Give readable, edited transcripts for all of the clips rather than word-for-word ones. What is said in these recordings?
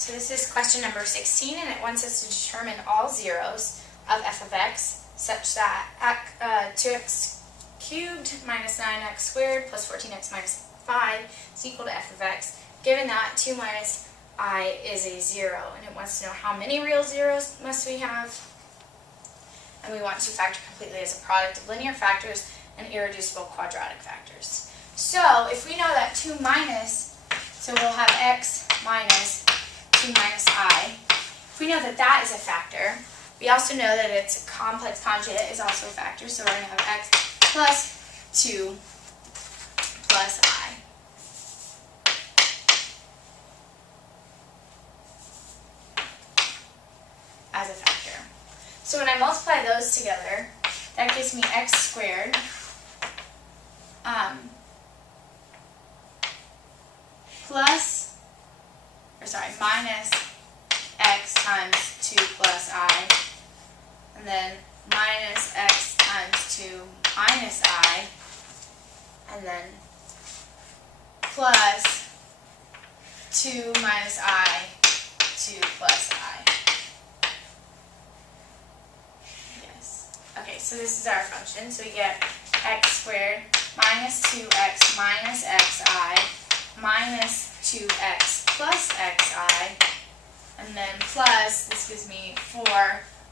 So this is question number 16, and it wants us to determine all zeros of f of x such that 2x cubed minus 9x squared plus 14x minus 5 is equal to f of x, given that 2 minus I is a 0. And it wants to know how many real zeros must we have. And we want to factor completely as a product of linear factors and irreducible quadratic factors. So if we know that 2 minus, so we'll have x minus 2 minus I. If we know that that is a factor, we also know that its complex conjugate is also a factor, so we're going to have x plus 2 plus I. As a factor. So when I multiply those together, that gives me x squared minus x times 2 plus I, and then minus x times 2 minus I, and then plus 2 minus I, 2 plus I. Yes. Okay, so this is our function. So we get x squared minus 2x minus xi minus 2x plus xi, and then plus, this gives me 4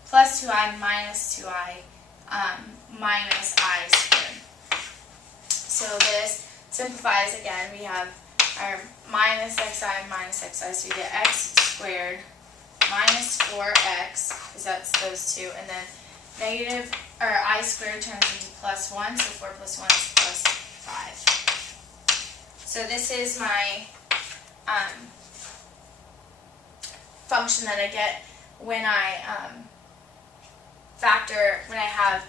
plus 2i minus 2i minus I squared. So this simplifies again. We have our minus xi minus xi, so we get x squared minus 4x, because that's those two, and then negative, or I squared turns into plus 1, so 4 plus 1 is plus 5. So this is my function that I get when I when I have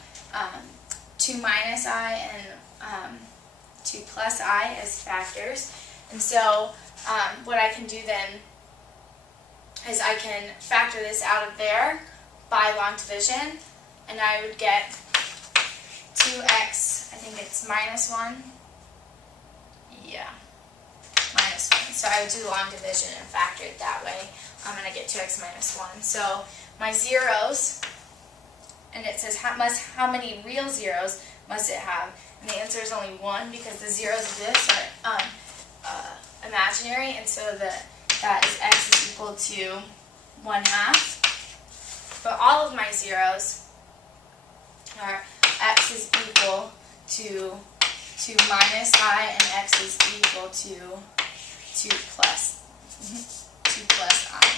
2 minus I and 2 plus I as factors. And so what I can do then is I can factor this out of there by long division, and I would get 2x, I think it's minus 1. Yeah, minus 1. So I would do long division and factor it that way, and I get 2x minus 1. So my zeros, and it says how many real zeros must it have? And the answer is only 1, because the zeros of this are imaginary, and so that is x is equal to 1/2. But all of my zeros are x is equal to 2 minus I, and x is equal to 2 plus I.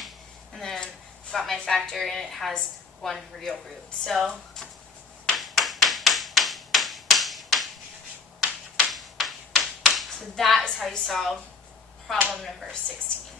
And then I've got my factor, and it has 1 real root. So that is how you solve problem number 16.